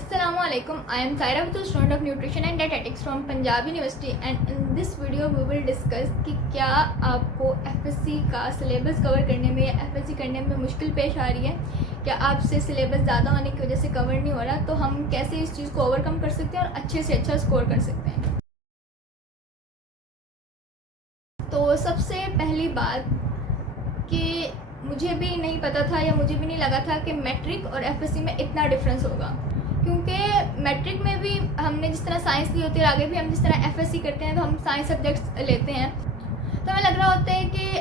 Assalamualaikum. I am Zaira Batul, student of Nutrition and Dietetics from Punjab University, and in this video we will discuss कि क्या आपको FSC का syllabus cover करने में या FSC करने में मुश्किल पेश आ रही है, क्या आपसे सिलेबस ज़्यादा होने की वजह से कवर नहीं हो रहा, तो हम कैसे इस चीज़ को ओवरकम कर सकते हैं और अच्छे से अच्छा स्कोर कर सकते हैं। तो सबसे पहली बात कि मुझे भी नहीं पता था या मुझे भी नहीं लगा था कि मैट्रिक और FSC में इतना डिफरेंस होगा, क्योंकि मैट्रिक में भी हमने जिस तरह साइंस ली होती है, आगे भी हम जिस तरह FSC करते हैं तो हम साइंस सब्जेक्ट्स लेते हैं, तो हमें लग रहा होता है कि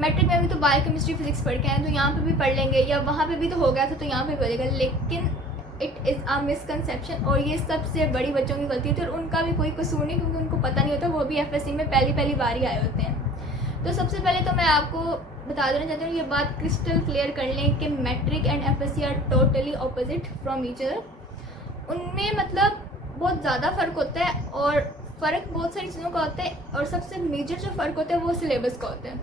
मैट्रिक में भी तो बायोकेमिस्ट्री फिजिक्स पढ़ के हैं तो यहाँ पे भी पढ़ लेंगे, या वहाँ पे भी तो हो गया था तो यहाँ पे भी हो जाएगा। लेकिन इट इज़ अ मिसकंसेप्शन, और ये सबसे बड़ी बच्चों की गलती होती है और उनका भी कोई कसूर नहीं, क्योंकि उनको पता नहीं होता, वो भी FSC में पहली बार ही आए होते हैं। तो सबसे पहले तो मैं आपको बता देना चाहती हूँ, ये बात क्रिस्टल क्लियर कर लें कि matric and FSC are totally opposite from each other. उनमें मतलब बहुत ज़्यादा फ़र्क होता है, और फ़र्क बहुत सारी चीज़ों का होता है, और सबसे मेजर जो फ़र्क होता है वो सिलेबस का होता है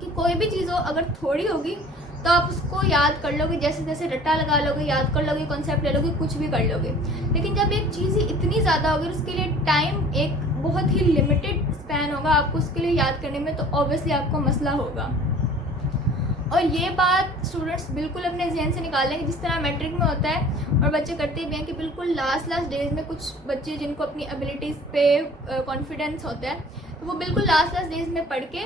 कि कोई भी चीज़ हो अगर थोड़ी होगी तो आप उसको याद कर लोगे, जैसे जैसे रट्टा लगा लोगे, याद कर लोगे, कॉन्सेप्ट ले लोगे, कुछ भी कर लोगे। लेकिन जब एक चीज़ ही इतनी ज़्यादा होगी, उसके लिए टाइम एक बहुत ही लिमिटेड स्पैन होगा आपको उसके लिए याद करने में, तो ऑब्वियसली आपको मसला होगा। और ये बात स्टूडेंट्स बिल्कुल अपने जहन से निकाल लेंगे, जिस तरह मैट्रिक में होता है और बच्चे करते भी हैं कि बिल्कुल लास्ट डेज में कुछ बच्चे जिनको अपनी एबिलिटीज़ पे कॉन्फिडेंस होता है, तो वो बिल्कुल लास्ट डेज में पढ़ के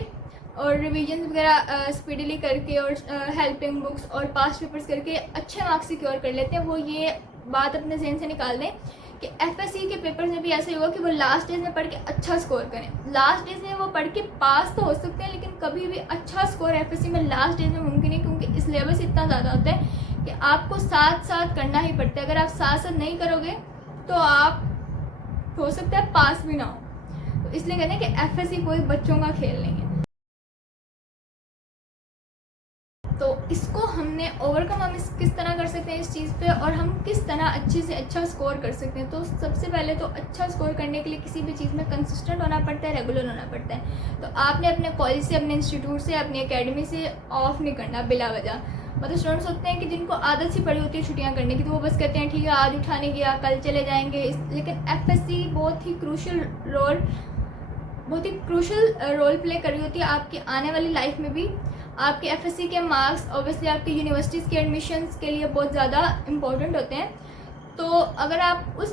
और रिवीजन वगैरह स्पीडली करके और हेल्पिंग बुक्स और पास्ट पेपर्स करके अच्छे मार्क्स सिक्योर कर लेते हैं। वो ये बात अपने जहन से निकाल दें कि FSC के पेपर में भी ऐसा ही होगा कि वो लास्ट डेज में पढ़ के अच्छा स्कोर करें। लास्ट डेज में वो पढ़ के पास तो हो सकते हैं, लेकिन कभी भी अच्छा स्कोर FSC में लास्ट डेज में मुमकिन नहीं, क्योंकि सिलेबस इतना ज़्यादा होता है कि आपको साथ साथ करना ही पड़ता है। अगर आप साथ साथ नहीं करोगे तो आप हो सकता है पास भी ना हो। तो इसलिए कहते हैं कि FSC कोई बच्चों का खेल नहीं है। तो इसको हमने ओवरकम हम किस तरह कर सकते हैं इस चीज़ पे, और हम किस तरह अच्छे से अच्छा स्कोर कर सकते हैं। तो सबसे पहले तो अच्छा स्कोर करने के लिए किसी भी चीज़ में कंसिस्टेंट होना पड़ता है, रेगुलर होना पड़ता है। तो आपने अपने कॉलेज से, अपने इंस्टीट्यूट से, अपनी एकेडमी से ऑफ नहीं करना बिला वजह। मतलब स्टूडेंट्स होते हैं कि जिनको आदत सी पड़ी होती है छुट्टियाँ करने की, तो वो बस कहते हैं ठीक है आज उठाने गया कल चले जाएंगे। लेकिन FSC बहुत ही क्रूशल रोल प्ले कर रही होती है आपकी आने वाली लाइफ में भी। आपके FSC के मार्क्स ऑब्वियसली आपकी यूनिवर्सिटीज़ के एडमिशन्स के लिए बहुत ज़्यादा इम्पोर्टेंट होते हैं। तो अगर आप इस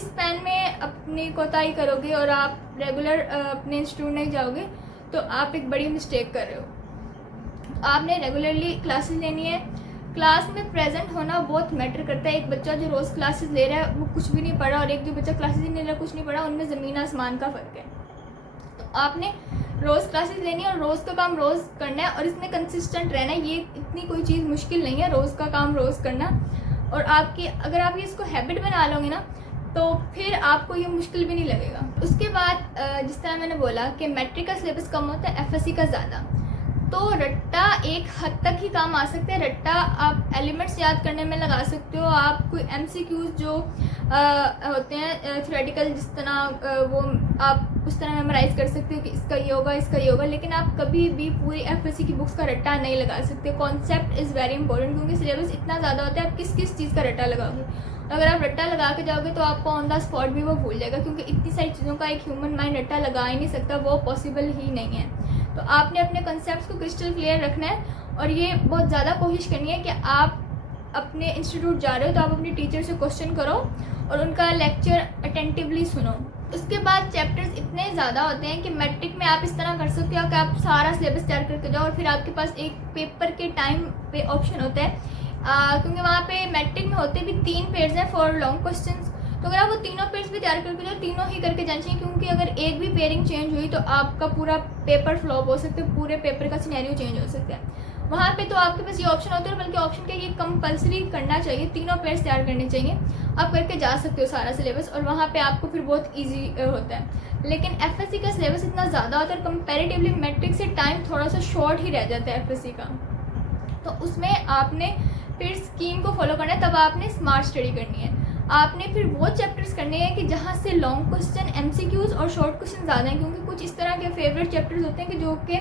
स्पैन में अपनी कोताही करोगे और आप रेगुलर अपने इंस्टीट्यूट नहीं जाओगे तो आप एक बड़ी मिस्टेक कर रहे हो। आपने रेगुलरली क्लासेस लेनी है। क्लास में प्रेजेंट होना बहुत मैटर करता है। एक बच्चा जो रोज़ क्लासेस ले रहा है वो कुछ भी नहीं पढ़ा, और एक जो बच्चा क्लासेस ही नहीं ले रहा, कुछ नहीं पढ़ा, उनमें ज़मीन आसमान का फ़र्क है। तो आपने रोज़ क्लासेस लेनी है और रोज़ का काम रोज़ करना है, और इसमें कंसिस्टेंट रहना है। ये इतनी कोई चीज़ मुश्किल नहीं है, रोज़ का काम रोज़ करना। और अगर आप इसको हैबिट बना लोगे ना तो फिर आपको ये मुश्किल भी नहीं लगेगा। उसके बाद जिस तरह मैंने बोला कि मैट्रिक का सिलेबस कम होता है, FSC का ज़्यादा, तो रट्टा एक हद तक ही काम आ सकते हैं। रट्टा आप एलिमेंट्स याद करने में लगा सकते हो, आप कोई MCQs जो होते हैं थ्योरेटिकल, जिस तरह वो आप उस तरह मेमोराइज़ कर सकते हो कि इसका ये होगा, इसका ये होगा, लेकिन आप कभी भी पूरी FSC की बुक्स का रट्टा नहीं लगा सकते। कॉन्सेप्ट इज़ वेरी इंपॉर्टेंट, क्योंकि सिलेबस इतना ज़्यादा होता है, आप किस किस चीज़ का रट्टा लगाओगे। अगर आप रट्टा लगा के जाओगे तो आपको ऑन द स्पॉट भी वो भूल जाएगा, क्योंकि इतनी सारी चीज़ों का एक ह्यूमन माइंड रट्टा लगा ही नहीं सकता, वो पॉसिबल ही नहीं है। तो आपने अपने कंसेप्ट्स को क्रिस्टल क्लियर रखना है, और ये बहुत ज़्यादा कोशिश करनी है कि आप अपने इंस्टीट्यूट जा रहे हो तो आप अपने टीचर से क्वेश्चन करो और उनका लेक्चर अटेंटिवली सुनो। उसके बाद चैप्टर्स इतने ज़्यादा होते हैं कि मैट्रिक में आप इस तरह कर सकते हो कि आप सारा सिलेबस तैयार करके जाओ, और फिर आपके पास एक पेपर के टाइम पे ऑप्शन होता है, क्योंकि वहाँ पे मैट्रिक में होते भी 3 पेयर्स हैं फॉर लॉन्ग क्वेश्चंस। तो अगर आप वो तीनों पेयर्स भी तैयार करके जाओ, तीनों ही करके जाना चाहिए, क्योंकि अगर एक भी पेयरिंग चेंज हुई तो आपका पूरा पेपर फ्लॉप हो सकता है, पूरे पेपर का सिनेरियो चेंज हो सकता है। वहाँ पे तो आपके पास ये ऑप्शन होता है, बल्कि ऑप्शन क्या, ये कंपलसरी करना चाहिए, तीनों पेयर्स तैयार करने चाहिए। आप करके जा सकते हो सारा सिलेबस, और वहाँ पे आपको फिर बहुत ईजी होता है। लेकिन FSC का सिलेबस इतना ज़्यादा होता है, और कंपेरेटिवली मैट्रिक से टाइम थोड़ा सा शॉर्ट ही रह जाता है FSC का। तो उसमें आपने फिर स्कीम को फॉलो करना है, तब आपने स्मार्ट स्टडी करनी है। आपने फिर वो चैप्टर्स करने हैं कि जहाँ से लॉन्ग क्वेश्चन, MCQs और शॉर्ट क्वेश्चन ज़्यादा हैं, क्योंकि कुछ इस तरह के फेवरेट चैप्टर्स होते हैं कि जो कि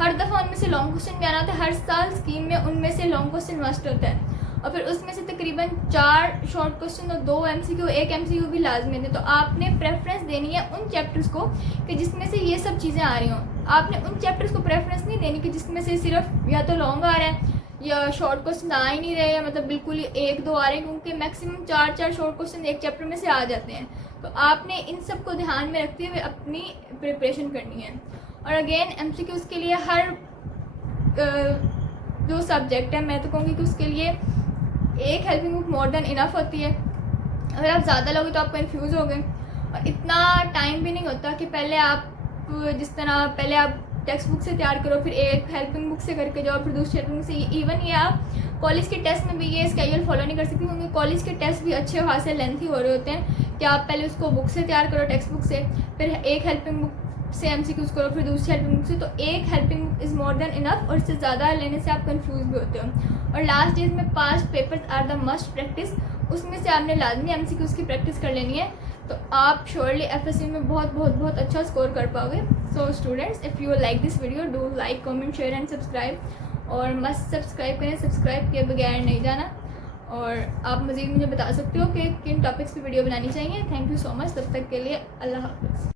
हर दफ़ा उनमें से लॉन्ग क्वेश्चन भी आना होता है। हर साल स्कीम में उनमें से लॉन्ग क्वेश्चन मस्ट होता है, और फिर उसमें से तकरीबन 4 शॉर्ट क्वेश्चन और 2 MCQ, 1 MCQ भी लाजमी थे। तो आपने प्रेफरेंस देनी है उन चैप्टर्स को कि जिसमें से ये सब चीज़ें आ रही हों। आपने उन चैप्टर्स को प्रेफरेंस नहीं देनी कि जिसमें से सिर्फ या तो लॉन्ग आ रहा है या शॉर्ट क्वेश्चन आ ही नहीं रहे, या मतलब बिल्कुल ही 1-2 आ रहे हैं, क्योंकि मैक्सिमम 4 शॉर्ट क्वेश्चन एक चैप्टर में से आ जाते हैं। तो आपने इन सब को ध्यान में रखते हुए अपनी प्रिपरेशन करनी है। और अगेन MCQs के लिए हर जो सब्जेक्ट है, मैं तो कहूँगी कि उसके लिए एक helping book more than enough होती है। अगर आप ज़्यादा लोगे तो आप कन्फ्यूज़ हो गए, और इतना टाइम भी नहीं होता कि पहले आप जिस तरह पहले आप टेक्स्ट बुक से तैयार करो, फिर एक हेल्पिंग बुक से करके जाओ, फिर दूसरी हेल्पिंग से। इवन ये आप कॉलेज के टेस्ट में भी ये स्केड्यूल फॉलो नहीं कर सकते, क्योंकि कॉलेज के टेस्ट भी अच्छे खासे लेंथी हो रहे होते हैं कि आप पहले उसको बुक से तैयार करो, टेक्स्ट बुक से, फिर एक हेल्पिंग बुक से MCQs करो, फिर दूसरी हेल्पिंग बुक से। तो एक helping book is more than enough, और इससे ज़्यादा लेने से आप कंफ्यूज भी होते हो। और लास्ट डेज में past papers are the must practice, उसमें से आपने लाजमी MCQs की प्रैक्टिस कर लेनी है, तो आप श्योरली FSC में बहुत अच्छा स्कोर कर पाओगे। So students, if you like this video, do like, comment, share and subscribe, और मस्ट सब्सक्राइब करें, सब्सक्राइब किए बगैर नहीं जाना। और आप मज़ीद मुझे बता सकते हो कि किन टॉपिक्स पे वीडियो बनानी चाहिए। थैंक यू सो मच, तब तक के लिए अल्लाह हाफ़िज़।